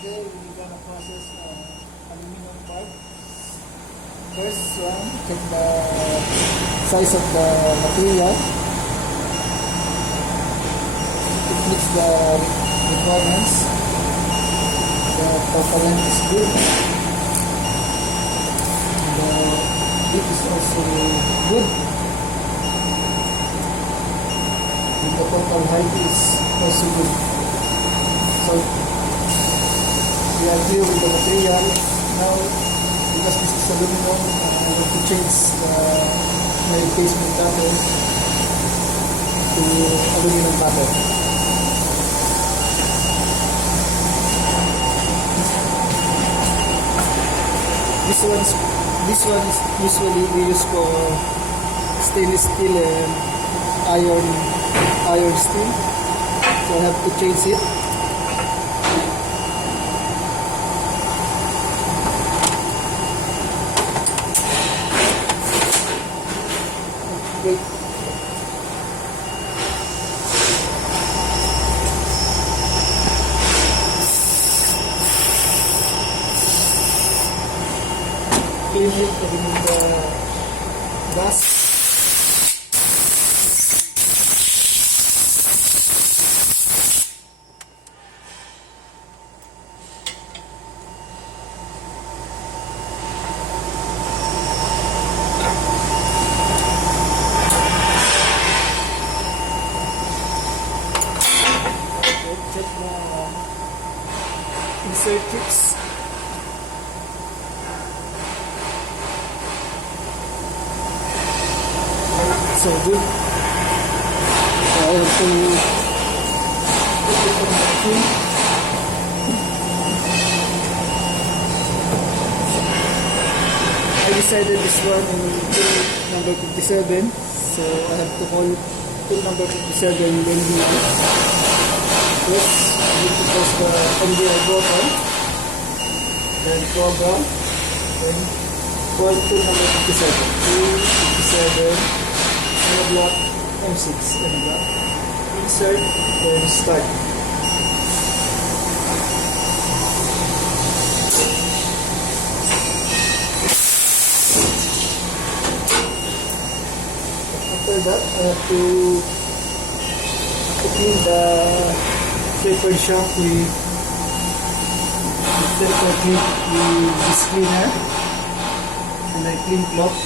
Today we're gonna process aluminum part. First one, check the size of the material. It meets the requirements. The propellant is good. The heat is also good. And the total height is also good. So we are clear with the material. Now, because this is aluminum, I want to change my replacement cutter to aluminum cutter. This one is usually we use for stainless steel and iron steel. So I have to change it. Wait. Clean it, remove the dust. Check the insert tips. So good. So I have to put it on the machine. I decided this one in tool number 57. So I have to hold tool number 57 then yes, I need to press the MDI button, then program, then call tool number 57. Tool 57, block M6, and block. Insert, then start. After that, I have to clean the tapered shaft with this cleaner and a clean cloth.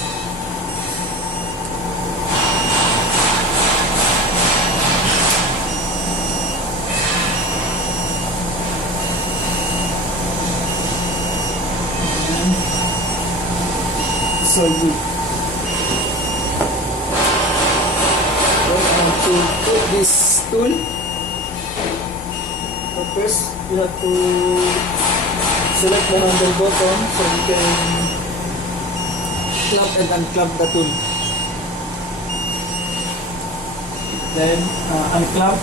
So good. To put this tool, first you have to select the handle button so you can clamp and unclamp the tool. Then unclamp.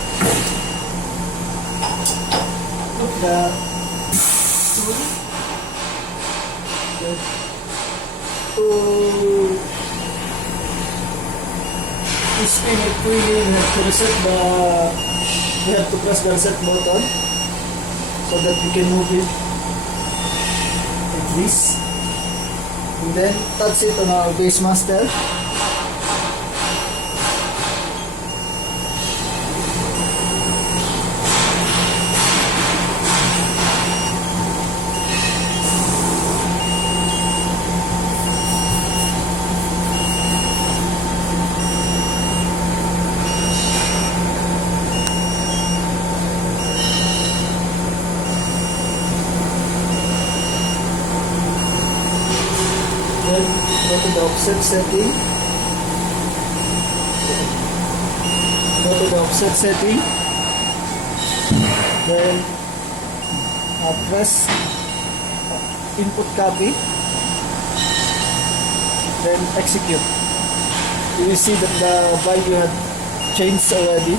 Put the tool. Then to spin it freely, we have to press the reset button so that we can move it like this, and then touch it on our base master. Then go to the offset setting. Then press input copy. Then execute. You will see that the value had changed already.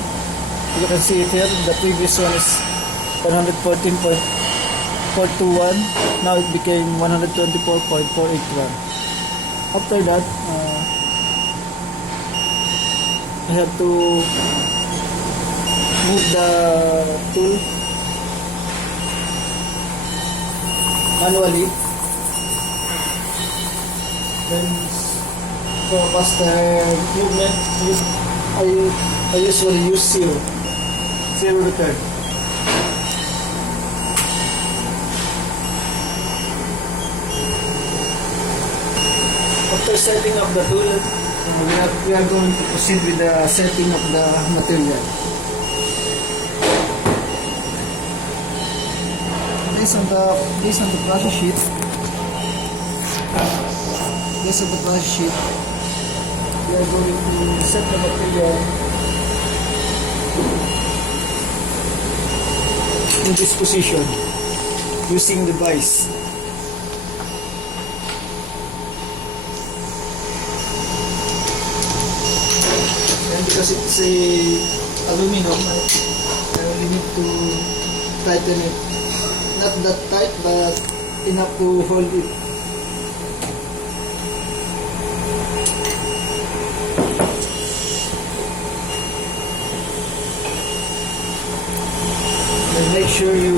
You can see it here. The previous one is 114.421. Now it became 124.481. After that, I have to move the tool manually. Then for faster movement, I usually use zero return. After setting up the tool, we are going to proceed with the setting of the material. Based on the process sheet, we are going to set the material in this position using the vise. And because it's a aluminum, I only need to tighten it. Not that tight, but enough to hold it. And make sure you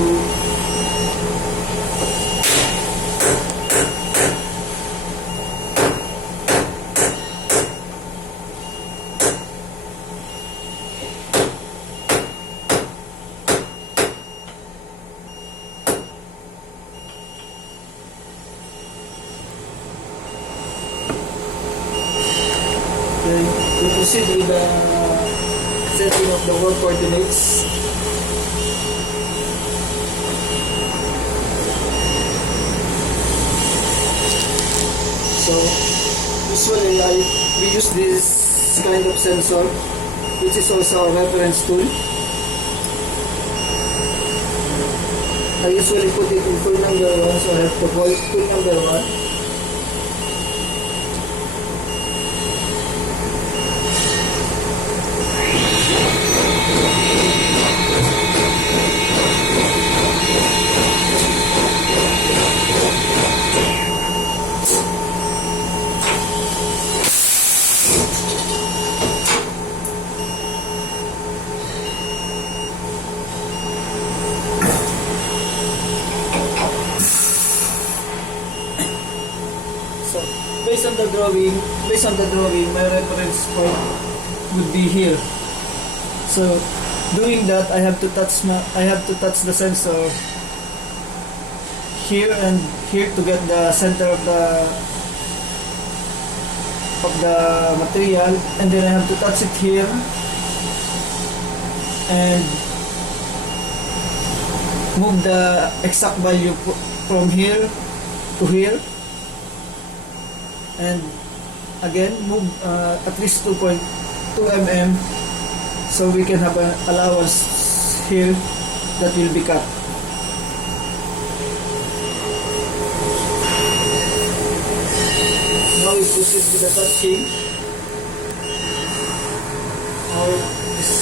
we proceed with the setting of the work coordinates. So usually we use this kind of sensor, which is also a reference tool. I usually put it in tool number 1, so I have to hold tool number 1. So based on the drawing, my reference point would be here. So doing that, I have to touch the sensor here and here to get the center of the material, and then I have to touch it here and move the exact value from here to here, and again move at least 2.2 mm, so we can have an allowance here that will be cut. Now we proceed with the touching. Now this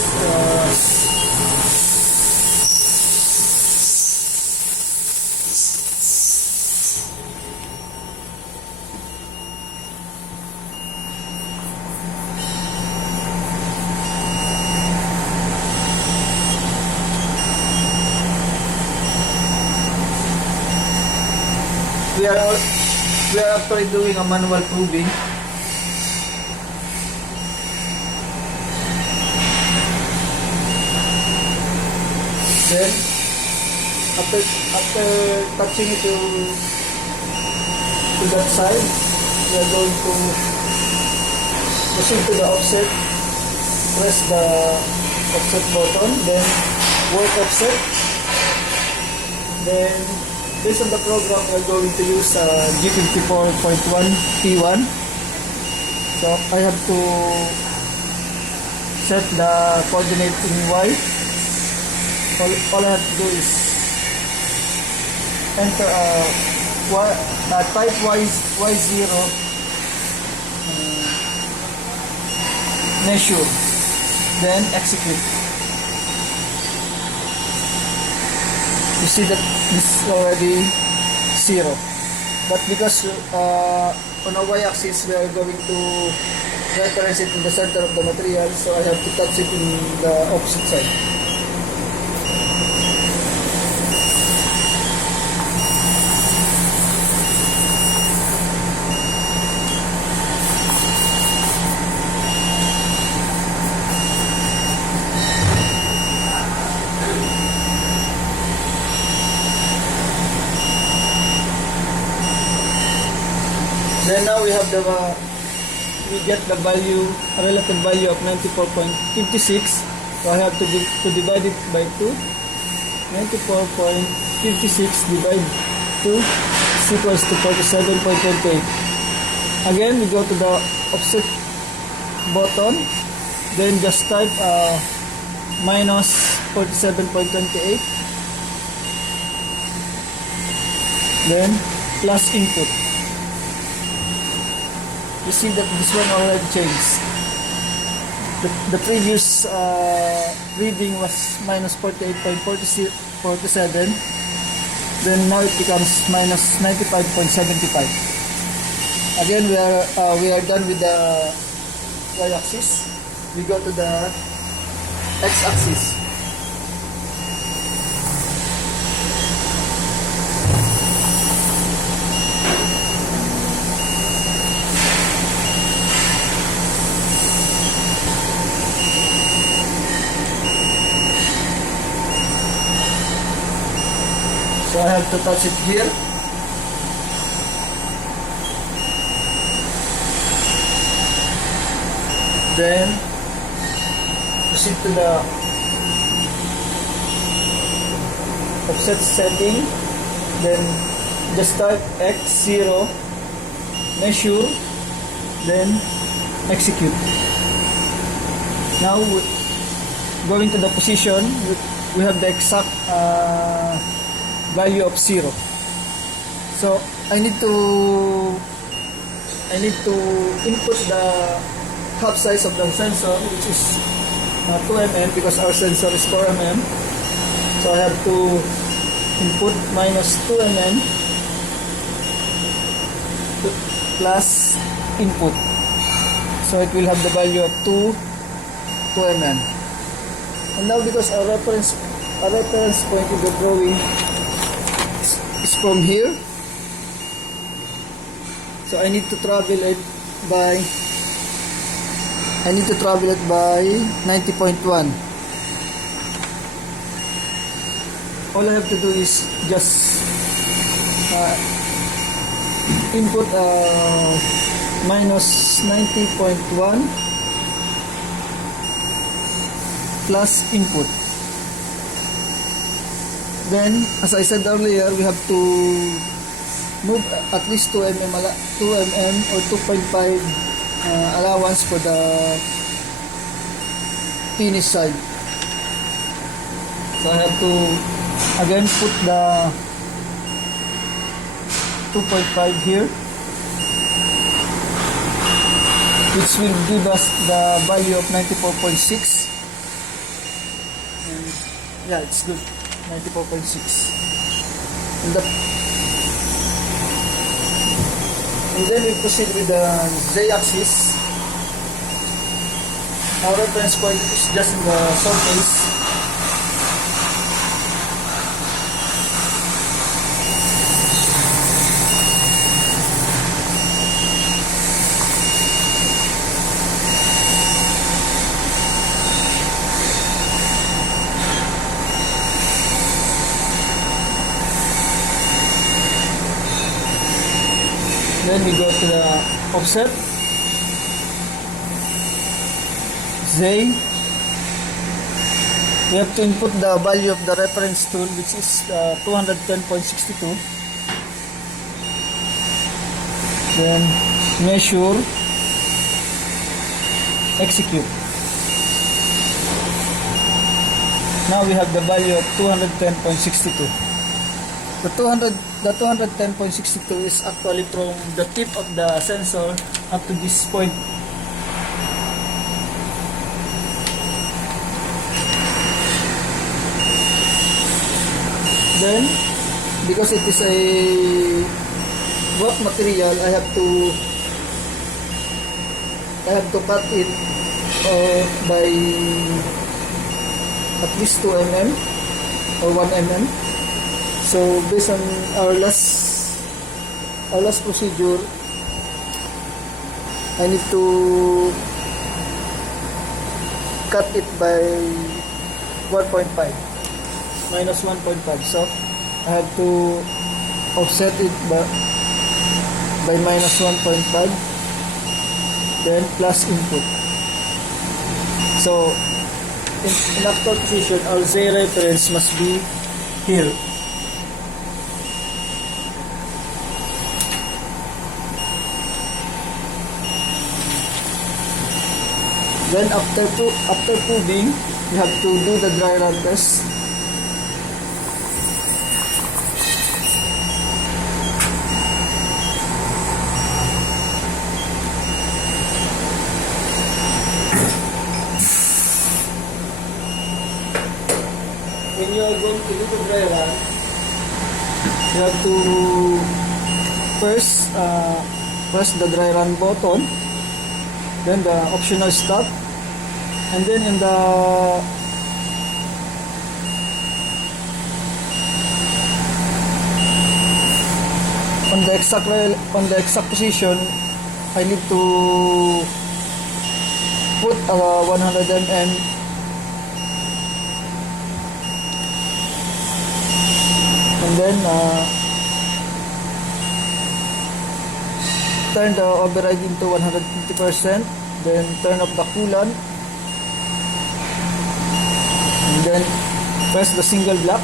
we are actually doing a manual probing. Then after touching it to that side, we are going to proceed to the offset. Press the offset button, then work offset. Then based on the program, we are going to use G54.1 P1. So I have to set the coordinate in Y. All I have to do is enter type Y0 measure, then execute. You see that this is already 0, but because on a y-axis we are going to reference it in the center of the material, so I have to touch it in the opposite side. Then now we have the we get the value, relative value of 94.56. So I have to divide it by 2. 94.56 divided 2 is equals to 47.28. Again, we go to the offset button, then just type minus 47.28, then plus input. You see that this one already changed. The previous reading was minus 48.47, then now it becomes minus 95.75. Again, we are done with the y-axis. We go to the x-axis. So I have to touch it here. Then proceed to the offset setting. Then just type x0, measure, then execute. Now going to the position, we have the exact value of 0. So I need to input the half size of the sensor, which is 2 mm, because our sensor is 4 mm. So I have to input minus 2 mm plus input. So it will have the value of 2 mm. And now, because our reference point in the drawing is from here, so I need to travel it by 90.1. All I have to do is just input minus 90.1 plus input. Then, as I said earlier, we have to move at least 2 mm or 2.5 allowance for the finish side. So I have to again put the 2.5 here, which will give us the value of 94.6. Yeah, it's good. 94.6. And then we proceed with the z-axis. Our reference point is just in the surface. Then we go to the offset, Z. We have to input the value of the reference tool, which is 210.62. Then measure, execute. Now we have the value of 210.62. The 210.62 is actually from the tip of the sensor up to this point. Then, because it is a rough material, I have to cut it by at least 2 mm or 1 mm. So based on our last procedure, I need to cut it by 1.5 minus 1.5. So I have to offset it by by minus 1.5, then plus input. So in actual position, our Z reference must be here. Then after proving, you have to do the dry run test. When you are going to do the dry run, you have to first press the dry run button, then the optional stop, and then in the on the exact position, I need to put 100 mm and then turn the override into 150%, then turn off the coolant, and then press the single block,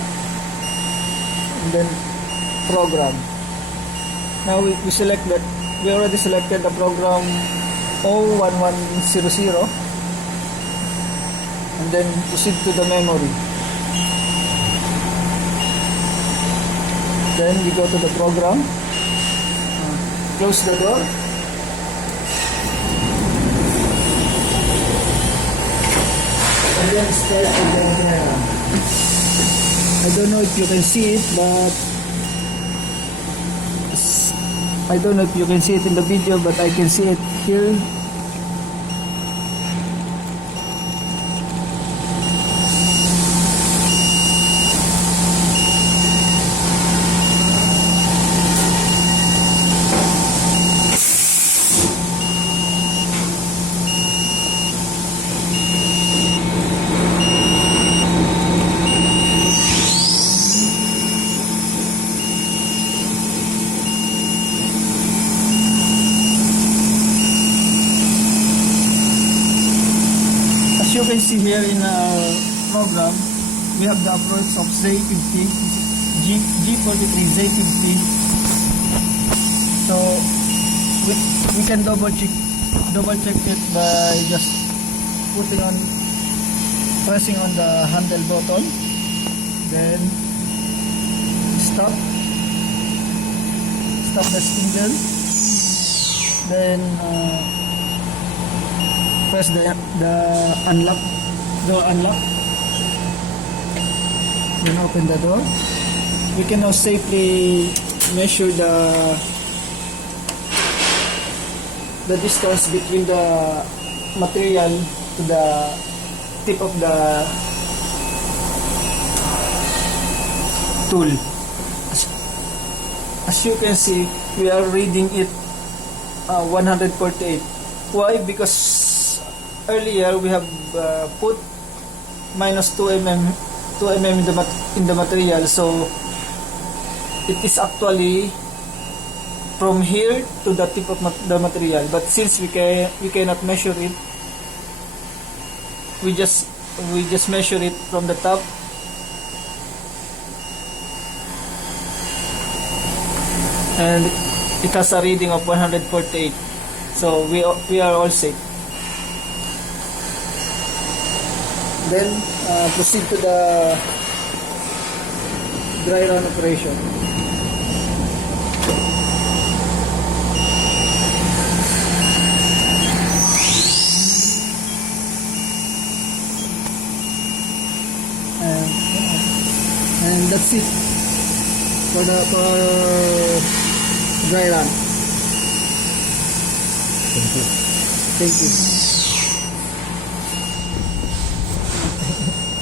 and then program. Now we select that, we already selected the program 01100, and then proceed to the memory. Then we go to the program, close the door, and then start the I don't know if you can see it, but I don't know if you can see it in the video, but I can see it here. As you can see here in our program, we have the approach of Z50, G43 Z50. So we can double check it by just pressing on the handle button, then stop the spindle, then press the unlock, then open the door. We can now safely measure the distance between the material to the tip of the tool. As you can see, we are reading it 148. Why? Because earlier we have put minus 2 mm in the material, so it is actually from here to the tip of the material. But since we cannot measure it, we just measure it from the top, and it has a reading of 148. So we are all safe. Then proceed to the dry run operation. And that's it for the dry run. Thank you.